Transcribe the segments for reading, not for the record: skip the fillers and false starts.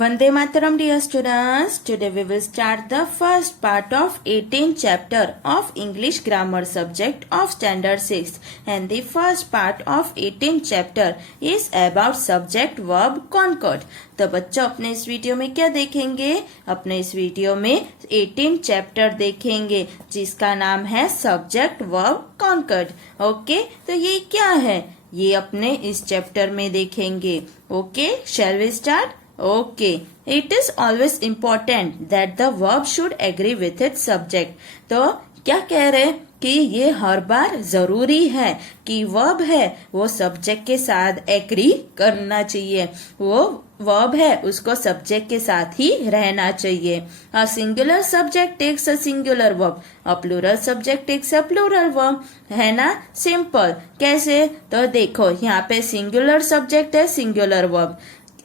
Vande Mataram, dear students. Today we will start the first part of 18th chapter of English grammar subject of standard 6, and the first part of 18th chapter is about subject verb concord. तो बच्चों अपने इस video में क्या देखेंगे? अपने इस video में 18th चैप्टर देखेंगे जिसका नाम है सब्जेक्ट वर्ब कॉन्कर्ड. ओके, तो ये क्या है? ये अपने इस चैप्टर में देखेंगे. Okay, shall we start? Okay, it is always important that the verb should agree with its subject. तो क्या कह रहे कि ये हर बार जरूरी है कि वर्ब है वो सब्जेक्ट के साथ एग्री करना चाहिए. वो वर्ब है उसको सब्जेक्ट के साथ ही रहना चाहिए. A singular subject takes a singular verb, a plural subject takes a plural verb. है ना? सिंपल. कैसे? तो देखो यहाँ पे सिंगुलर सब्जेक्ट है, singular verb.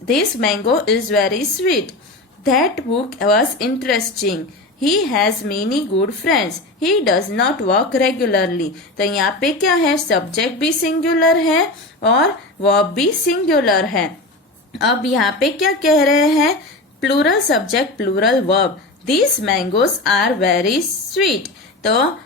This mango is very sweet. That book was interesting. He has many good friends. He does not work regularly. तो यहाँ पे क्या है? सब्जेक्ट भी सिंगुलर है और वर्ब भी सिंगुलर है. अब यहाँ पे क्या कह रहे हैं? Plural subject plural verb. These mangoes are very sweet. तो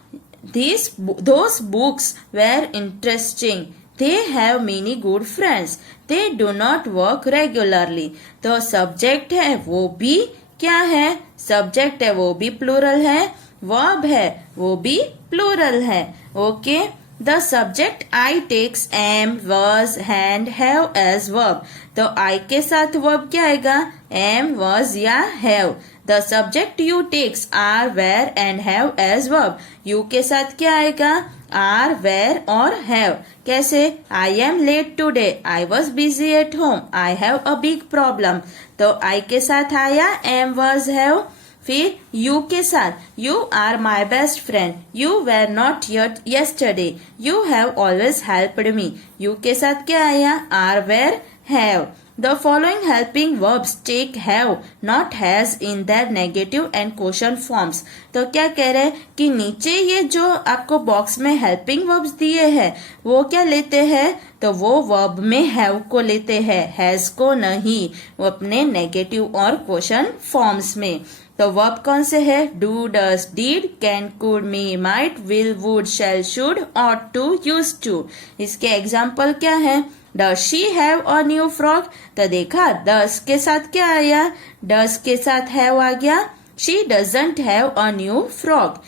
those books were interesting. They have many good friends. They do not work regularly. तो सब्जेक्ट है वो भी क्या है? सब्जेक्ट है वो भी प्लूरल है. वर्ब है वो भी प्लूरल है. Okay, the subject I takes am, was, and, have as verb. तो आई के साथ वर्ब क्या आएगा? एम, was या have. The subject you takes are, were, and have as verb. You के साथ क्या आएगा? आर, वेर और हैव. कैसे? I am late today, I was busy at home, I have a big problem. तो I के साथ आया एम, वॉज, हैव. फिर यू के साथ you are my best friend, you were not yet yesterday, you have always helped me. You के साथ क्या आया? Are, were, have. The following helping verbs take have, not has in their negative and question forms. तो क्या कह रहे हैं कि नीचे ये जो आपको बॉक्स में हेल्पिंग वर्ब्स दिए हैं वो क्या लेते हैं? तो वो वर्ब में हैव को लेते हैं, हैज को नहीं. वो अपने नेगेटिव और क्वेश्चन फॉर्म्स में. तो वर्ब कौन से है? Do, does, did, can, could, may, might, will, would, shall, should, ought to, used to. इसके एग्जाम्पल क्या है? Does she have a new frog? तो देखा does के साथ क्या आया? does के साथ have आ गया. She doesn't have a new frog.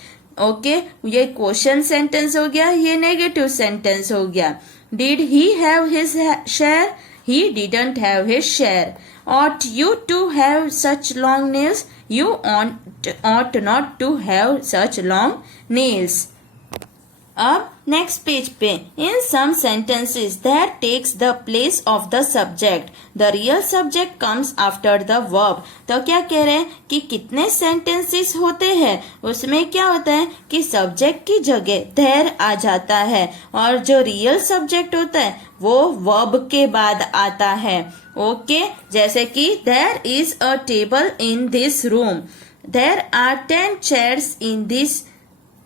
Okay, ये क्वेश्चन सेंटेंस हो गया, ये नेगेटिव सेंटेंस हो गया. Did he have his share? He didn't have his share. Ought you to have such long nails? You ought not to have such long nails. अब next page पे in some sentences that takes the place of the subject the real subject comes after the verb. तो क्या कह रहे हैं कि कितने sentences होते हैं उसमें क्या होता है कि सब्जेक्ट की जगह देयर आ जाता है और जो रियल सब्जेक्ट होता है वो वर्ब के बाद आता है. ओके, जैसे कि there is a table in this room, there are 10 chairs in this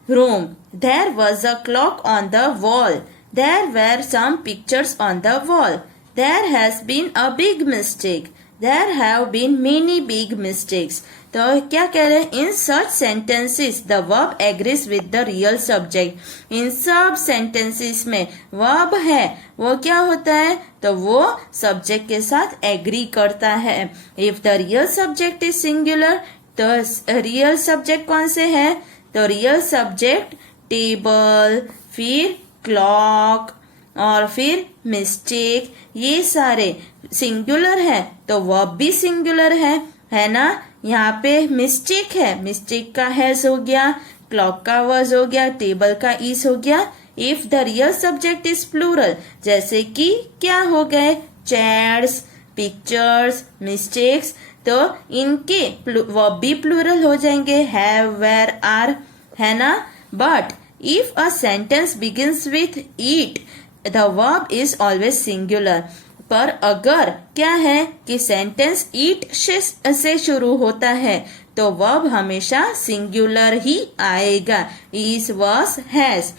room, there was a clock on the wall, there were some pictures on the wall, there has been a big mistake, there have been many big mistakes. तो क्या कह रहे हैं? इन such sentences the verb agrees with the real subject. इन सब sentences में verb है वो क्या होता है? तो वो subject के साथ agree करता है. If the real subject is singular, तो real subject कौन से है? तो रियल सब्जेक्ट टेबल, फिर क्लॉक और फिर मिस्टेक, ये सारे सिंगुलर है तो वर्ब भी सिंगुलर है ना? यहाँ पे मिस्टेक है, मिस्टेक का हैज हो गया, क्लॉक का वॉज हो गया, टेबल का इज हो गया. If the real subject is plural, जैसे कि क्या हो गए? चेयर्स, पिक्चर्स, मिस्टेक्स, तो इनके वर्ब भी प्लूरल हो जाएंगे, हैव, वेर, आर, है ना? But if a sentence begins with eat the verb is always singular. पर अगर क्या है कि सेंटेंस ईट से शुरू होता है तो वर्ब हमेशा सिंगुलर ही आएगा. Is, was, has.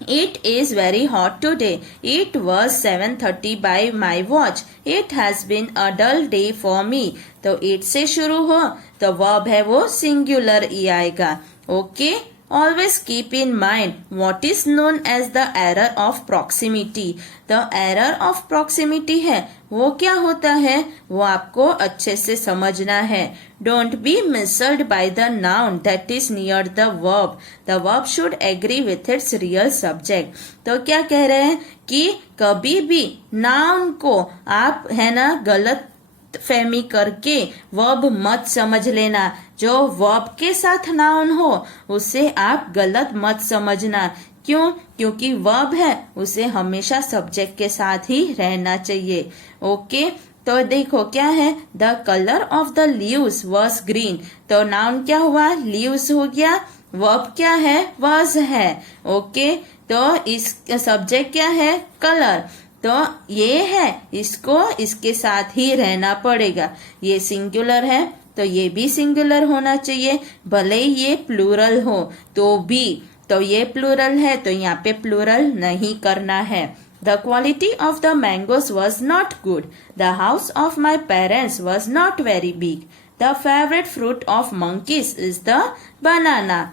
It is very hot today. It was 7:30 by my watch. It has been a dull day for me. तो it से शुरू हो तो verb है वो singular ही आएगा. Okay? Always keep in mind what is known as the error of proximity. The error of proximity है वो क्या होता है वो आपको अच्छे से समझना है. Don't be misled by the noun that is near the verb. The verb should agree with its real subject. तो क्या कह रहे हैं कि कभी भी noun को आप है ना गलत फहमी करके वर्ब मत समझ लेना. जो वर्ब के साथ नाउन हो उसे आप गलत मत समझना. क्यों? क्योंकि वर्ब है उसे हमेशा सब्जेक्ट के साथ ही रहना चाहिए. ओके तो देखो क्या है the colour of the leaves was green. तो नाउन क्या हुआ लीव्स हो गया. वर्ब क्या है वॉज है. ओके तो इस सब्जेक्ट क्या है कलर. तो ये है इसको इसके साथ ही रहना पड़ेगा. ये सिंगुलर है तो ये भी सिंगुलर होना चाहिए भले ही ये प्लूरल हो तो भी. तो ये प्लूरल है तो यहाँ पे प्लूरल नहीं करना है. The quality of the mangoes was not good. The house of my parents was not very big. The favorite fruit of monkeys is the banana.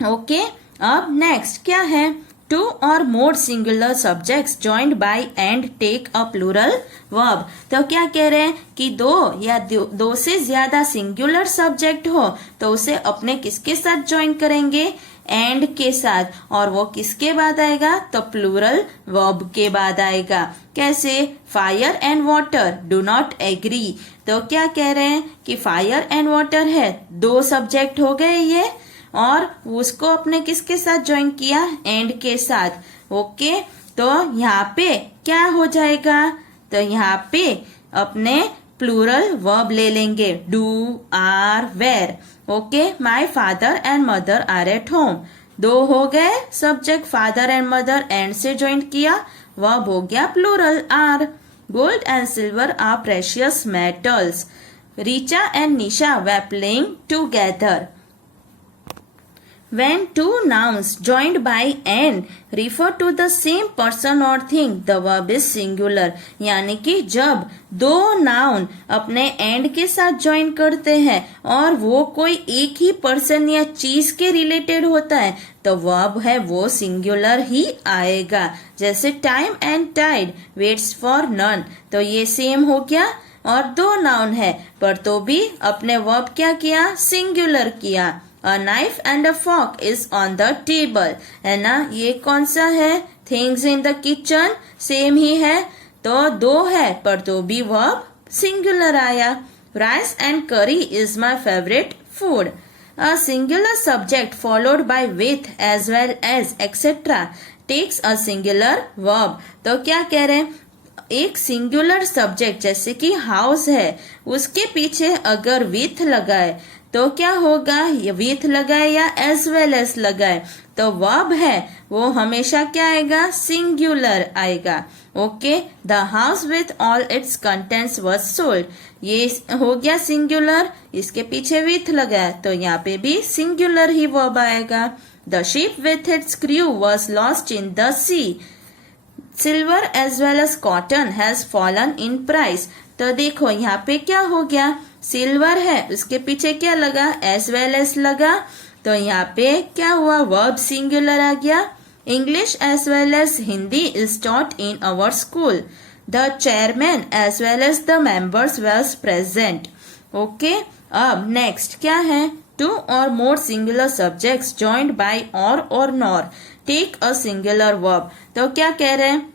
Okay, अब next क्या है two or more singular subjects joined by and take a plural verb. तो क्या कह रहे हैं कि दो या दो से ज्यादा सिंगुलर सब्जेक्ट हो तो उसे अपने किसके साथ ज्वाइन करेंगे एंड के साथ. और वो किसके बाद आएगा तो प्लूरल वर्ब के बाद आएगा. कैसे fire and water do not agree. तो क्या कह रहे हैं कि फायर एंड वाटर है दो सब्जेक्ट हो गए ये और उसको अपने किसके साथ ज्वाइन किया एंड के साथ. ओके तो यहाँ पे क्या हो जाएगा तो यहाँ पे अपने प्लूरल वर्ब ले लेंगे do are were. Okay my father and mother are at home. दो हो गए सब्जेक्ट फादर एंड मदर एंड से ज्वाइन किया वर्ब हो गया plural are. Gold and silver are precious metals. Richa and Nisha were playing together. When two nouns joined by and refer to the same person or thing, the verb is singular. यानी कि जब दो noun अपने and के साथ join करते हैं और वो कोई एक ही पर्सन या चीज के रिलेटेड होता है तो वर्ब है वो सिंगुलर ही आएगा. जैसे time and tide waits for none. तो ये सेम हो गया और दो नाउन है पर तो भी अपने वर्ब क्या किया सिंगुलर किया. A knife and a fork is on the table. है ना ये कौन सा है things in the kitchen same ही है तो दो है पर तो भी वर्ब सिंगुलर आया. Rice and curry is my favorite food. A singular subject followed by with as well as etc. takes a singular verb. तो क्या कह रहे हैं एक सिंगुलर सब्जेक्ट जैसे कि हाउस है उसके पीछे अगर विथ लगाए तो क्या होगा विथ लगाए या एज वेल एज लगाए तो वर्ब है वो हमेशा क्या आएगा सिंगुलर आएगा. Okay the house with all it's contents was sold. ये हो गया सिंगुलर इसके पीछे विथ लगाया तो यहाँ पे भी सिंगुलर ही वर्ब आएगा. The ship with its crew was lost in the sea. Silver as well as cotton has fallen in price. तो देखो यहाँ पे क्या हो गया सिल्वर है उसके पीछे क्या लगा एज वेल एज लगा तो यहाँ पे क्या हुआ वर्ब सिंगुलर आ गया. English as well as Hindi is taught in our school. The chairman as well as the members was present. Okay अब नेक्स्ट क्या है two or more singular subjects joined by or nor take a singular verb. तो क्या कह रहे हैं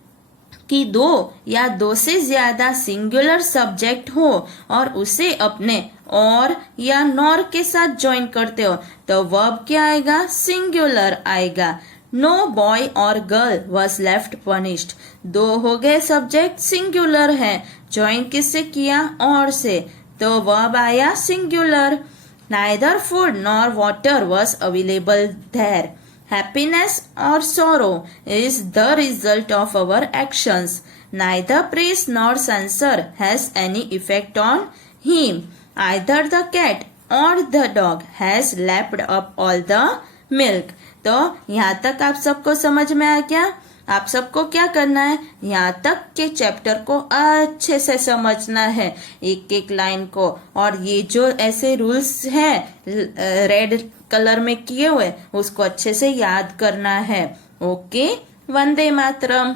कि दो या दो से ज्यादा सिंगुलर सब्जेक्ट हो और उसे अपने और या नॉर के साथ ज्वाइन करते हो तो वर्ब क्या आएगा सिंगुलर आएगा. नो बॉय और गर्ल वॉज लेफ्ट पनिश्ड. दो हो गए सब्जेक्ट सिंगुलर है ज्वाइन किससे किया और से तो वर्ब आया singular. Neither food nor water was available there. Happiness or sorrow is the result of our actions. Neither praise nor censure has any effect on him. Either the cat or the dog has lapped up all the milk. तो यहाँ तक आप सबको समझ में आ गया। आप सबको क्या करना है, यहाँ तक के चैप्टर को अच्छे से समझना है, एक एक लाइन को। और ये जो ऐसे रूल्स हैं रेड कलर में किए हुए, उसको अच्छे से याद करना है। ओके, वंदे मातरम।